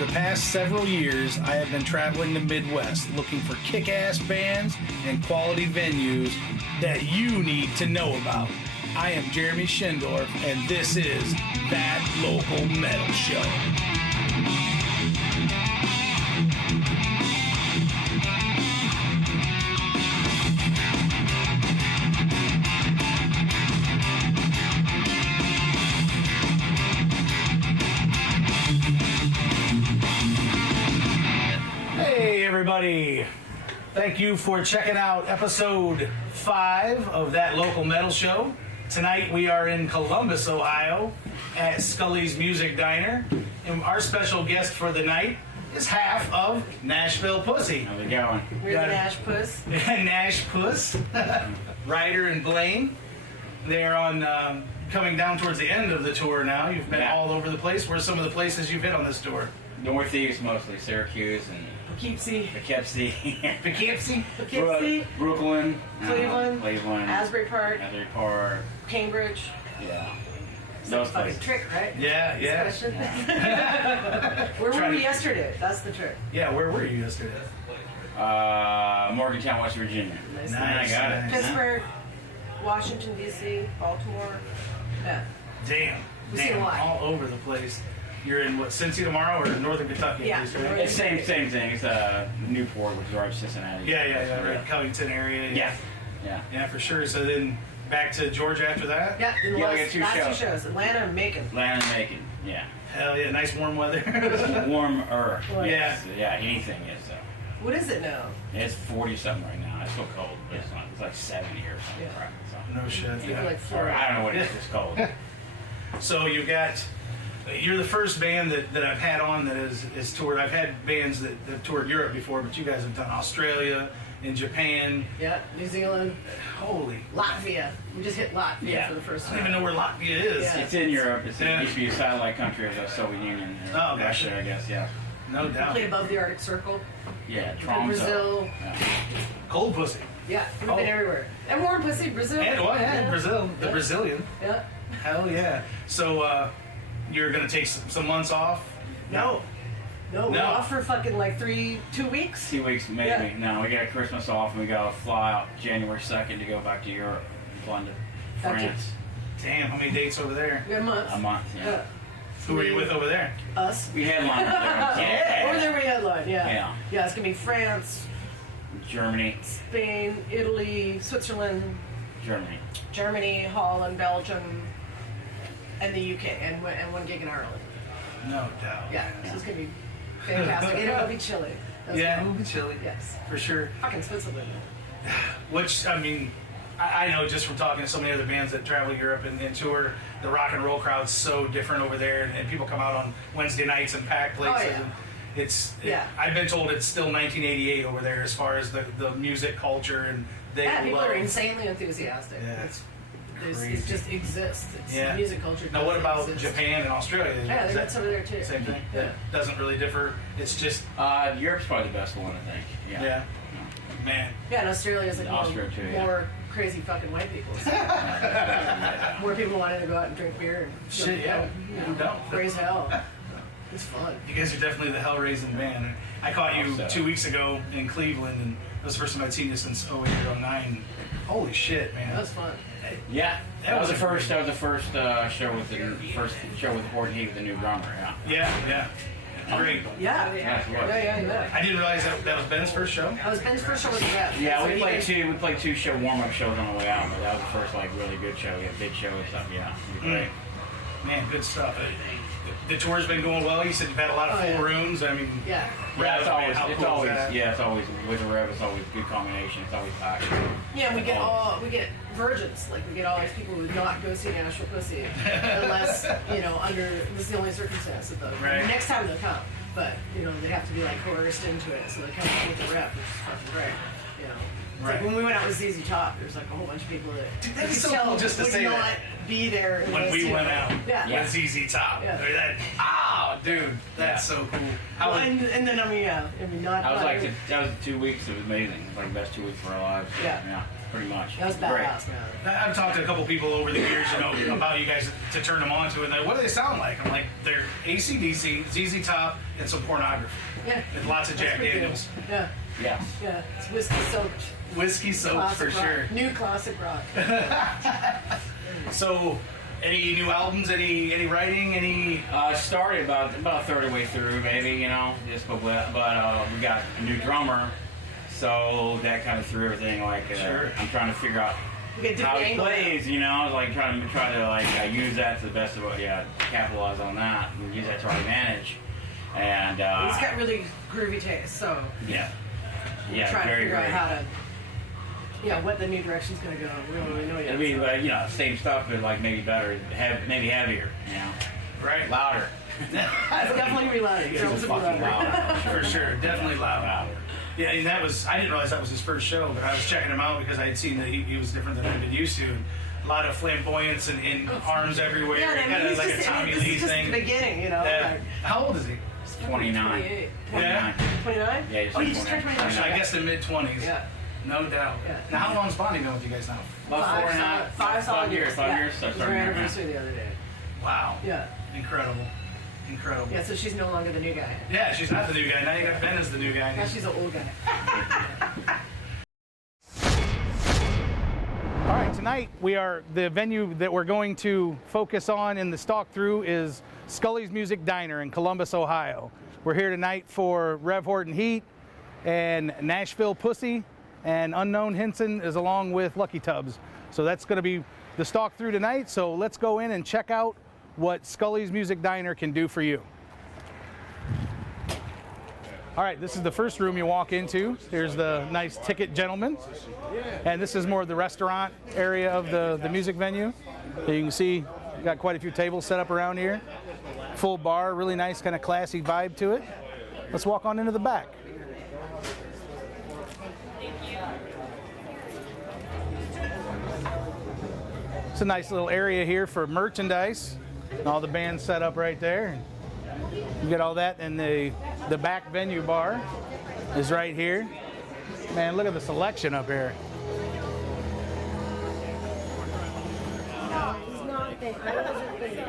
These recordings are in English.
the past several years, I have been traveling the Midwest looking for kick-ass bands and quality venues that you need to know about. I am Jeremy Schindorf, and this is That Local Metal Show. Hey everybody, thank you for checking out episode 5 of That Local Metal Show. Tonight we are in Columbus, Ohio at Skully's Music Diner, and our special guest for the night is half of Nashville Pussy. How's it going? We're the Nash Puss. Nash Puss, Ryder and Blaine. They're on coming down towards the end of the tour now. You've been all over the place. Where's some of the places you've hit on this tour? Northeast mostly, Syracuse and Poughkeepsie. Poughkeepsie? Brooklyn, Cleveland. Asbury Park. Cambridge. Yeah. Those fucking trick, right? Yeah. Question. Where were we yesterday? That's the trick. Yeah, where were you yesterday? Morgantown, West Virginia. Nice. I got it. Pittsburgh, Washington, D.C., Baltimore. Yeah. Damn. We've seen a lot. All over the place. You're in what, Cincy tomorrow or Northern Kentucky? Yeah. At least, right? It's same thing. It's Newport, which is right Cincinnati. Yeah, right. Covington area. Yeah, for sure. So then back to Georgia after that? Yeah, in the we last got two shows. Atlanta and Macon. Yeah. Hell yeah, nice warm weather. Warmer. Yeah. Yeah, anything is. What is it now? It's 40-something right now. It's so cold. But it's not. It's like 70 or something. Yeah. Right? So, No shit. People like or Florida. I don't know what it is. It's cold. So you're the first band that I've had on that is toured. I've had bands that toured Europe before, but you guys have done Australia and Japan. Yeah, New Zealand. Holy. Latvia. We just hit Latvia for the first I time. don't even know where Latvia is. Yeah. It's in Europe. It Yeah. used to be a satellite country of the Soviet Union. Oh, Russia, gotcha. I guess. Yeah. No We doubt. played above the Arctic Circle. Yeah. We've been Tromso. Brazil. Yeah. Cold pussy. Yeah, we've Oh. been everywhere. And warm pussy, Brazil. And Brazil, the Yeah. Brazilian. Yeah. Hell yeah. So you're going to take some months off? No, we're off for fucking like 2 weeks. 2 weeks maybe. Yeah. No, we got Christmas off and we got to fly out January 2nd to go back to Europe, London, Back to- France. Damn, how many dates over there? We have months. A month. Yeah. Who were you with over there? Us. We headlined there. Yeah. Over there we headline, Yeah. Yeah, it's gonna be France, Germany. Spain, Italy, Switzerland, Germany, Holland, Belgium, and the UK, and one gig in Ireland. No doubt. Yeah, so it's gonna be fantastic. And it'll be chilly. Yeah, it'll be chilly. Yes. For sure. Fucking Switzerland. Which, I mean, I know just from talking to so many other bands that travel Europe and tour, the rock and roll crowd's so different over there, and people come out on Wednesday nights and pack places. Oh, yeah. And I've been told it's still 1988 over there as far as the music culture, and they People love. are insanely enthusiastic. Yeah. It Crazy. just exists. It's Yeah. music culture. Now, what about exists. Japan and Australia? Yeah, Is they got some over there too. same thing? Yeah. It doesn't really differ. It's just, Europe's probably the best one, I think. Yeah. man. Yeah, and Australia's like Austria too, yeah. more crazy fucking white people. So more people wanting to go out and drink beer and Shit, yeah. No doubt. raise hell. It's fun. You guys are definitely the hell-raising band. I caught you So. 2 weeks ago in Cleveland, and it was the first time I'd seen you since 08 or 09. Holy shit, man. That was fun. Yeah. That was the great. first. That was the first show with Horton Heat with the new drummer. Yeah. Yeah. Great. Yeah. Yes, it was. Yeah. I didn't realize that was Ben's first show. That was Ben's first show with the rep. Yeah, So we he played did- two warm-up shows on the way out, but that was the first really good show. We had a big show and stuff. Yeah, it was great. Man, good stuff. The tour's been going well. You said you've had a lot of full rooms. I mean, Yeah. Yeah, it's always how cool is that? it's always with the rev. It's always a good combination. It's always packed. Yeah, and we get virgins. Like we get all these people who would not go see Nashville Pussy unless, under this is the only circumstance that Right. next time they'll come. But, they have to be like coerced into it, so they come up with the rep, which is fucking great. It's Right. like when we went out with ZZ Top, there's like a whole bunch of people that that's you so could tell cool just to would say not that. be there when we went out Yeah. with ZZ Top. Yeah. They're dude, that's so cool. Well, and then not. That was 2 weeks. It was amazing. It was like the best 2 weeks of our lives. Yeah. pretty much. That was Great. badass, man. I've talked to a couple people over the years, about you guys to turn them on to it. And they're, what do they sound like? I'm like, they're AC/DC, ZZ Top, and some pornography. Yeah. And lots of That's Jack pretty good. Daniels. Yeah. Yeah. Yeah. It's whiskey soaked. Whiskey soaked for Classic rock. sure. New classic rock. So, any new albums? Any writing? Any? Started about a third of the way through, maybe, you know, just but we got a new drummer, so that kind of threw everything. Like, Sure. I'm trying to figure out We get how different he angles. plays, you know, like try to like use that to the best of what, capitalize on that and use that to our advantage. And He's got really groovy taste, so yeah, trying to very figure out great. how to, what the new direction's gonna go. We don't really know yet. It'll be like, you know, same stuff, but like maybe better, maybe heavier, you know, Right. louder. It's definitely reloading. It's Drums will be fucking louder. loud. For sure, definitely loud. Louder. Yeah, and I didn't realize that was his first show, but I was checking him out because I had seen that he was different than I'd been used to. A lot of flamboyance and arms everywhere. Yeah, I mean, Kind of he's like just, a Tommy this Lee is just thing. the beginning, you know. Yeah. Like, How old is he? 29. 28. Yeah. 29? Yeah, he's Oh, you just 29. turned 29. I guess in mid-20s. Yeah. No doubt. Yeah. Now, how long's Bonnie been with you guys now? About 5 solid years. 5 Yeah. years. So I It was our started here now. anniversary the other day. Wow. Yeah. Incredible. Incredible. Yeah, so she's no longer the new guy. Yeah, she's not the new guy. Now you got Ben as the new guy. Now she's an old guy. All right, tonight the venue that we're going to focus on in the Stalk Through is Skully's Music Diner in Columbus, Ohio. We're here tonight for Rev Horton Heat and Nashville Pussy, and Unknown Hinson is along with Lucky Tubbs. So that's going to be the Stalk Through tonight. So let's go in and check out what Skully's Music Diner can do for you. All right, this is the first room you walk into. Here's the nice ticket gentleman. And this is more of the restaurant area of the music venue. So you can see we've got quite a few tables set up around here. Full bar, really nice kind of classy vibe to it. Let's walk on into the back. It's a nice little area here for merchandise. All the bands set up right there. You get all that, and the back venue bar is right here. Man, look at the selection up here.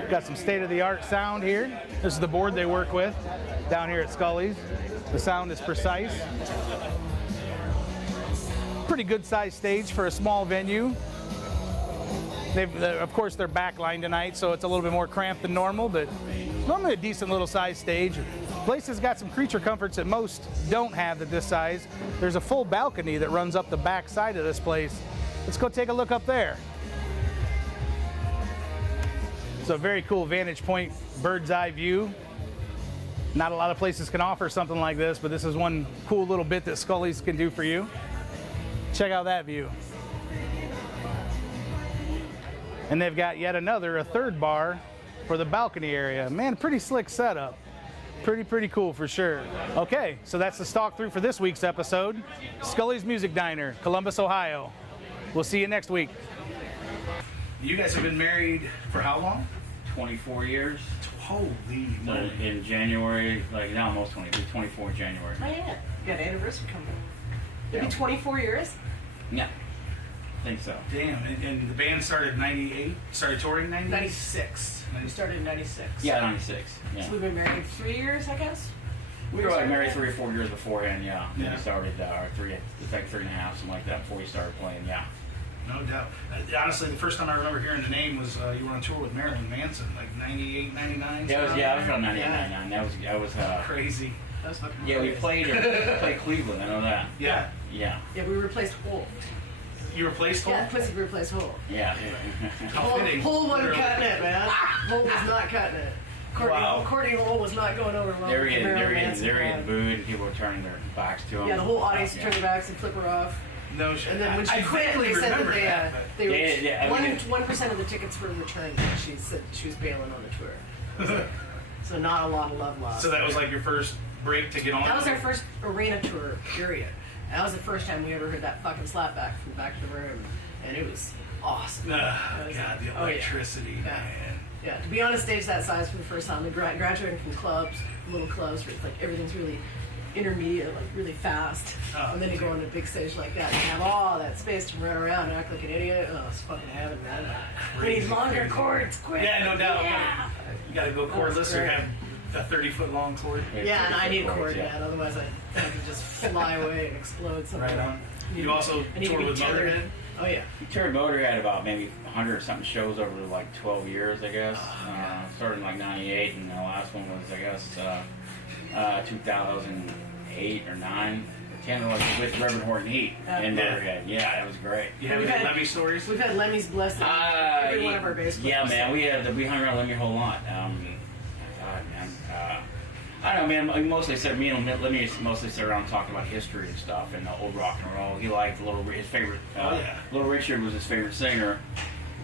Got some state-of-the-art sound here. This is the board they work with down here at Skully's. The sound is precise. Pretty good sized stage for a small venue. Of course, they're backlined tonight, so it's a little bit more cramped than normal, but normally a decent little size stage. Place has got some creature comforts that most don't have at this size. There's a full balcony that runs up the back side of this place. Let's go take a look up there. It's a very cool vantage point, bird's eye view. Not a lot of places can offer something like this, but this is one cool little bit that Skully's can do for you. Check out that view. And they've got yet another, a third bar for the balcony area. Man, pretty slick setup. Pretty cool for sure. Okay, so that's the Stalk Through for this week's episode. Skully's Music Diner, Columbus, Ohio. We'll see you next week. You guys have been married for how long? 24 years. Holy So moly. in January, like now almost 20, 24 in January. Oh, yeah. Got an anniversary coming up. Maybe 24 years? Yeah, I think so. Damn, and the band started 98, started touring 98? 96. We started in 96. Yeah, 96. Yeah. So we've been married 3 years, I guess? We were like married 3 or 4 years beforehand, yeah. Then Yeah. we started, or it's like 3.5, something like that, before we started playing, yeah. No doubt. Honestly, the first time I remember hearing the name was you were on tour with Marilyn Manson, like 98, 99. That was, I was from 98, Yeah. 99. That was, Crazy. That was fucking yeah, we hilarious. played Cleveland, I know that. Yeah. Yeah, Yeah, we replaced Hole. You replaced Hole? Yeah, Pussy replaced Hole. yeah. How fitting. Hole wasn't Literally. cutting it, man. Hole was not cutting it. Wow. Courtney Hole was not going over well. They were with the getting, Marilyn Manson crowd. booed, and people were turning their backs to them. Yeah, the whole audience Yeah. turned their backs and flip her off. No shit. And then when she I quit, vaguely they said that remember that, but- they were, Yeah, I mean, 1% of the tickets were returned. She said she was bailing on the tour. So not a lot of love lost. So that was like your first break to get on? That was our first arena tour, period. That was the first time we ever heard that fucking slapback from the back of the room, and it was awesome. God, That was the oh, yeah. electricity, Yeah. man. Yeah, to be on a stage that size for the first time, like graduating from clubs, little clubs, where it's like everything's really intermediate, like really fast, Oh, and then you go on a big stage like that and have all that space to run around and act like an idiot. Oh, it's fucking heaven, man. We need longer chords, quick. Yeah, no doubt. Yeah. You gotta go cordless or great. have a 30-foot long cord. Yeah, and I need a cord, yeah. man. Otherwise, I could just fly away and explode somewhere. Right on. You also toured with Motorhead? Oh, yeah. We toured Motorhead about maybe 100 something shows over like 12 years, I guess. Started in like 98, and the last one was, I guess, 2008 or 9. 10 was with Reverend Horton Heat and Motorhead. Yeah, it was great. You have any Lemmy stories? We've had Lemmy's blessing every one of our bass players. Yeah, man, we hung around Lemmy a whole lot. God, man. I don't know, man. Me and Lemmy mostly sit around talking about history and stuff and the old rock and roll. He liked his favorite. Little Richard was his favorite singer,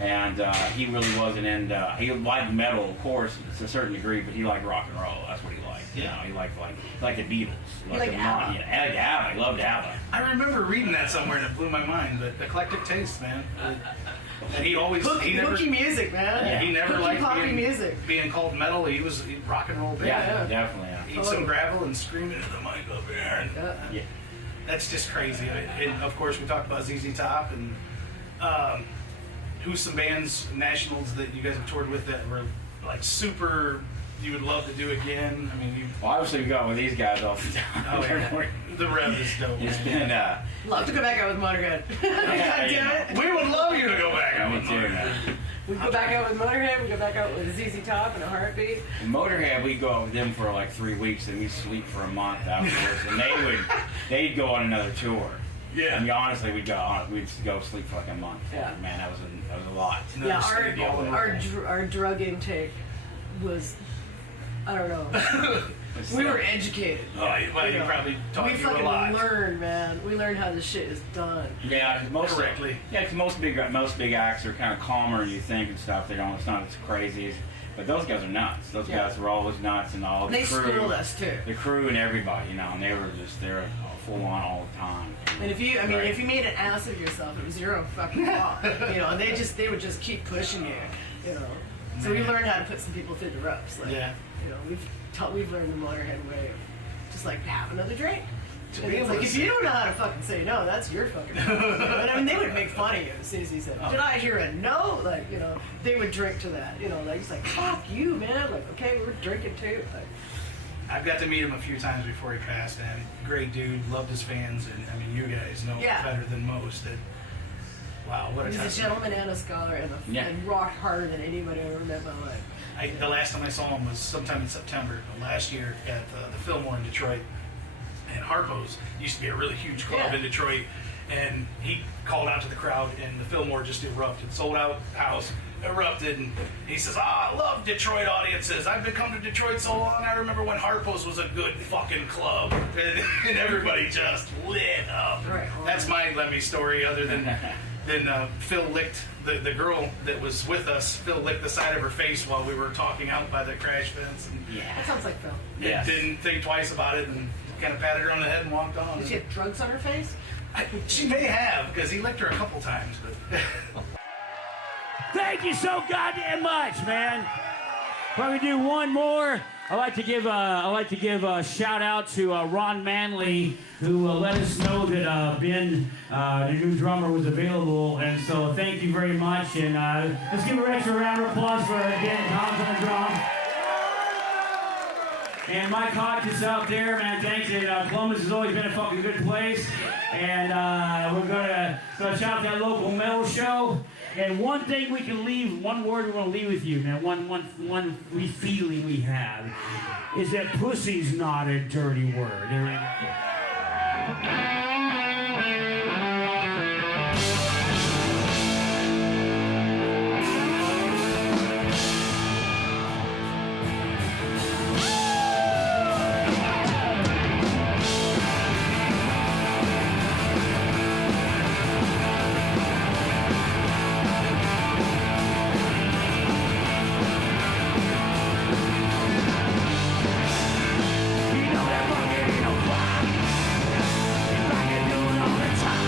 and he really wasn't into. He liked metal, of course, to a certain degree, but he liked rock and roll. That's what he liked. You know, he liked the Beatles. He liked ABBA. ABBA. He loved ABBA. I remember reading that somewhere and it blew my mind. But eclectic taste, man. And he always hooky music, man. Yeah, he never hooky, liked music. being called metal. He was rock and roll band. Yeah, definitely. Eat some gravel and scream into the mic up here. And that's just crazy. And of course, we talked about ZZ Top and who's some bands, nationals that you guys have toured with that were like super. You would love to do again. I mean, Well, obviously we go with these guys all the time. Oh yeah, the Rev is dope. It's Man. been Love to go back out with Motorhead. God damn it. We would love you to go back out with Motorhead. We go back out with Motorhead, we go back out with ZZ Top and a heartbeat. Motorhead, we go out with them for like 3 weeks and we sleep for a month afterwards, and they'd go on another tour. Yeah. I mean, honestly, we'd go sleep for like a month. Yeah. Man, that was a lot. Yeah, our drug intake was, I don't know. We were educated. Oh, you probably taught we you a lot. fucking learned, man. We learned how this shit is done. Yeah, correctly. Yeah, because most big acts are kind of calmer than you think and stuff. It's not as crazy. But those guys are nuts. Those guys were always nuts, and all the crew. They schooled us too. The crew and everybody, and they're full on all the time. And if you made an ass of yourself, it was your own fucking fault. And they would just keep pushing you. So we learned how to put some people through the ropes. We've learned the Motorhead way of just like have another drink. And it's like if you don't know how to fucking say no, that's your fucking problem. But I mean, they would make fun of you as soon as he said, "Did I hear a no?" Like they would drink to that. Like he's like, "Fuck you, man!" Like, okay, we're drinking too. Like, I've got to meet him a few times before he passed, and great dude, loved his fans, and I mean, you guys know better than most that. Wow, what a he's a gentleman and a scholar, and rocked harder than anybody I ever met in my life. The last time I saw him was sometime in September of last year at the Fillmore in Detroit. And Harpo's used to be a really huge club in Detroit. And he called out to the crowd, and the Fillmore just erupted. Sold out house, erupted. And he says, I love Detroit audiences. I've been coming to Detroit so long. I remember when Harpo's was a good fucking club. And everybody just lit up. Right. That's my Lemmy story, other than... Then Phil licked the girl that was with us. Phil licked the side of her face while we were talking out by the crash fence. And That sounds like Phil. didn't think twice about it and kind of patted her on the head and walked on. Did she have drugs on her face? She may have, because he licked her a couple times. But Thank you so goddamn much, man. Probably do one more. I'd like to give a shout out to Ron Manley, who let us know that Ben, the new drummer, was available, and so thank you very much. And let's give an extra round of applause for Ben Tom's on the drum. And Mike Hodges out there, man. Thanks. And Columbus has always been a fucking good place. And we're gonna shout out that local metal show. And one thing we can leave, one word we want to leave with you, man, one feeling we have, is that pussy's not a dirty word. You know that fucking ain't no crime. It's like you're doing all the time.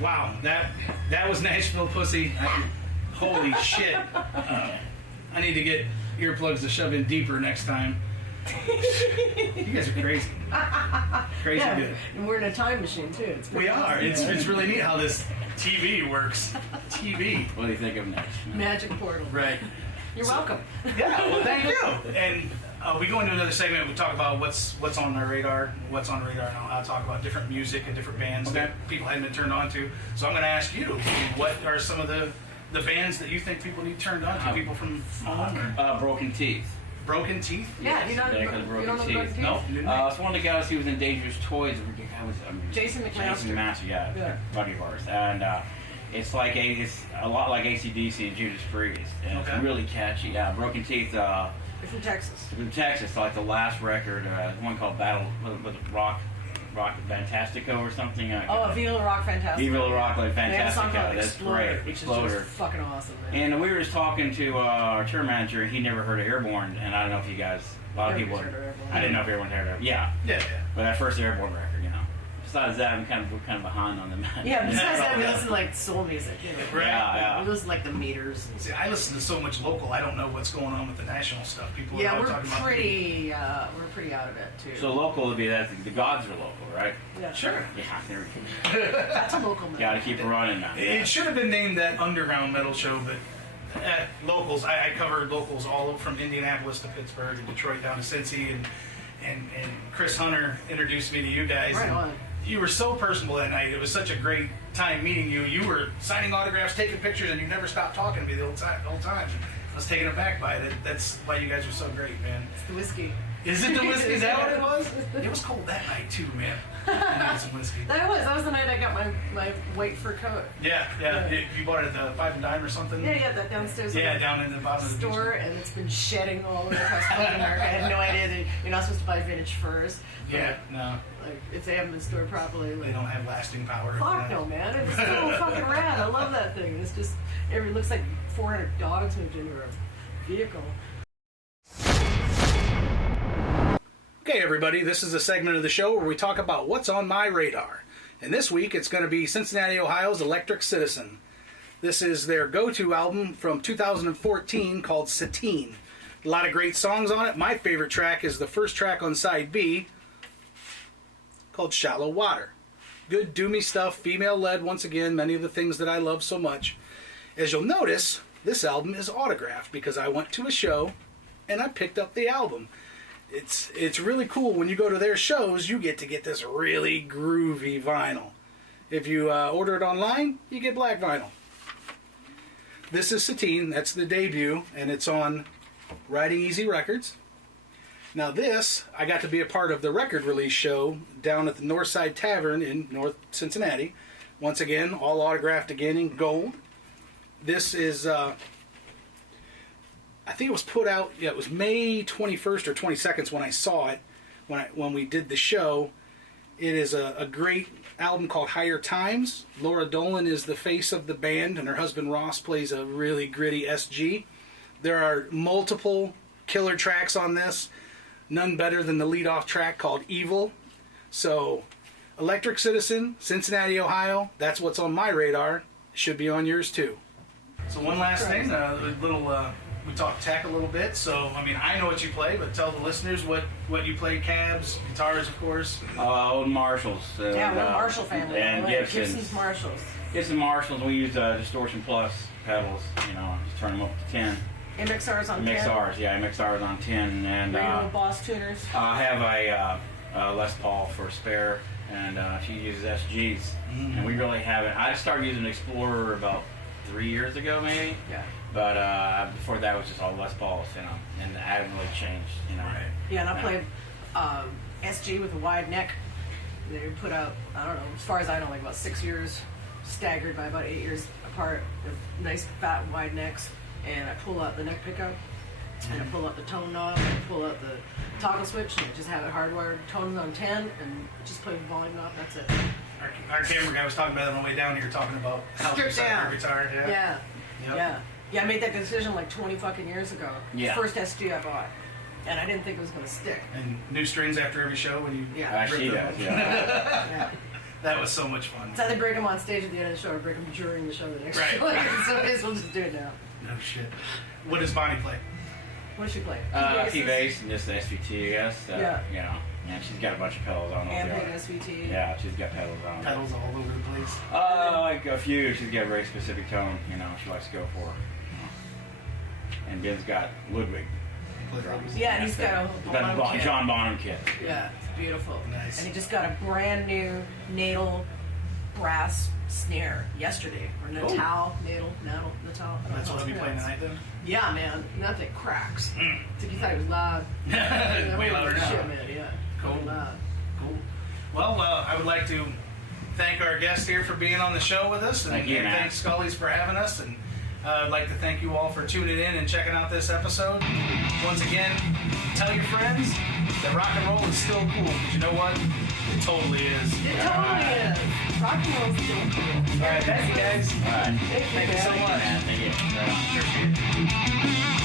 wow, that was Nashville Pussy. Holy shit. I need to get earplugs to shove in deeper next time. You guys are crazy. Crazy good. And we're in a time machine too. We are. It's really neat how this TV works. TV. What do you think of next? Magic portal. Right. You're welcome. Yeah, well, thank you. And we go into another segment. We talk about what's on our radar, what's on the radar, and I'll talk about different music and different bands that people hadn't been turned on to. So I'm going to ask you, what are some of the bands that you think people need turned on to? People from home? Broken Teeth. Broken Teeth? Yeah, you don't know Broken Teeth? No. It's one of the guys who was in Dangerous Toys. Jason McMaster. Jason McMaster, yeah, buddy of ours, and it's a lot like AC/DC and Judas Priest, and it's really catchy. Yeah, Broken Teeth. You're from Texas. From Texas, like the last record, one called Battle, was it Rock Fantastico or something? Viva La Rock Fantastico. Viva La Rock They have a song Fantastico. called That's Exploder, great. which Exploder. is just fucking awesome, man. And we were just talking to our tour manager. He never heard of Airborne, and I don't know if you guys, a lot of people, Everybody's heard of Airborne. I didn't know if everyone heard of it. Yeah. But that first Airborne record, Besides that, we're kind of behind on the match. Yeah, besides that, we listen to like soul music, Right. Yeah. We listen to like the Meters. See, I listen to so much local, I don't know what's going on with the national stuff. People Yeah, are we're talking about. pretty out of it too. So local would be that the gods are local, right? Yeah. Sure. Yeah, there we go. That's a local man. Got to keep it running now. It should have been named that underground metal show, but at locals, I covered locals all from Indianapolis to Pittsburgh and Detroit down to Cincy, and Chris Hunter introduced me to you guys. Right and on. You were so personable that night. It was such a great time meeting you. You were signing autographs, taking pictures, and you never stopped talking to me the whole time. I was taken aback by it. That's why you guys were so great, man. It's the whiskey. Is it the whiskey? Is that what it was? It was cold that night too, man. I needed some whiskey. That was the night I got my white fur coat. Yeah. You bought it at the 5 and Dime or something? Yeah, that downstairs. Yeah, down in the bottom of the store, and it's been shedding all over across fucking America. I had no idea that you're not supposed to buy vintage furs. Yeah, no. Like, if they haven't been stored properly. They don't have lasting power. Fuck no, man. It's so fucking rad. I love that thing. It's just, it looks like 400 dogs moved into a vehicle. Okay, everybody, this is a segment of the show where we talk about what's on my radar. And this week, it's going to be Cincinnati, Ohio's Electric Citizen. This is their go-to album from 2014 called Satine. A lot of great songs on it. My favorite track is the first track on side B, called Shallow Water. Good doomy stuff, female-led once again, many of the things that I love so much. As you'll notice, this album is autographed because I went to a show and I picked up the album. It's really cool. When you go to their shows, you get this really groovy vinyl. If you order it online, you get black vinyl. This is Satine, that's the debut, and it's on Riding Easy Records. Now this, I got to be a part of the record release show down at the Northside Tavern in North Cincinnati. Once again, all autographed again in gold. This is, I think it was put out, it was May 21st or 22nd when I saw it, when we did the show. It is a great album called Higher Times. Laura Dolan is the face of the band, and her husband Ross plays a really gritty SG. There are multiple killer tracks on this. None better than the lead-off track called Evil. So, Electric Citizen, Cincinnati, Ohio. That's what's on my radar. Should be on yours too. So one last thing, we talked tech a little bit. So, I mean, I know what you play, but tell the listeners what you play. Cabs, guitars, of course. Old Marshalls. Yeah, we're a Marshall family. And Gibson's Marshalls. Gibson Marshalls. We use Distortion Plus pedals. Just turn them up to 10. MXRs on 10. MXRs, yeah, MXRs on 10. And regular Boss tuners. I have a Les Paul for spare, and she uses SGs. And we really haven't. I started using Explorer about 3 years ago, maybe. Yeah. But before that, it was just all Les Pauls, and I haven't really changed, Right. Yeah, and I played SG with a wide neck. They put out, I don't know, as far as I know, like about 6 years, staggered by about 8 years apart. With nice fat wide necks, and I pull out the neck pickup, and I pull out the tone knob, and I pull out the toggle switch, and I just have it hardwired tones on 10, and just play the volume knob. That's it. Our camera guy was talking about it on the way down here, talking about how to Stripped set down. your guitar. Yeah. Yep. Yeah, I made that decision like 20 fucking years ago. Yeah. First SG I bought, and I didn't think it was gonna stick. And new strings after every show when you Yeah. She rip them. does, yeah. Yeah. That was so much fun. It's either break them on stage at the end of the show or break them during the show the next Right. show. Like, so I guess we'll just do it now. No shit. What does Bonnie play? What does she play? P bass and just the SVT, I guess. Yeah. You know, and she's got a bunch of pedals. I don't know And if big they are. SVT. Yeah, she's got pedals on. Pedals all over the place. Like a few. She's got a very specific tone. You know, she likes to go for. And Ben's got Ludwig drums. Yeah, and he's got a Bonham kit. John Bonham kit. Yeah, it's beautiful. Nice. And he just got a brand new natal brass snare yesterday. Or Natal. I don't know That's how what it's I'll be playing pronounced. tonight then? Yeah, man. Nothing cracks. It's like you thought it was loud. Way louder now. Shit, man. Yeah. Cool. Really loud. Cool. Well, I would like to thank our guest here for being on the show with us. And Thank you, man. thank Skully's for having us. And I'd like to thank you all for tuning in and checking out this episode. Once again, tell your friends that rock and roll is still cool. Because you know what? It totally is. It totally is. Rock and roll's still cool. All right, thank you guys. All right. Thank you, Thank you so man. much. Thank you. Appreciate it.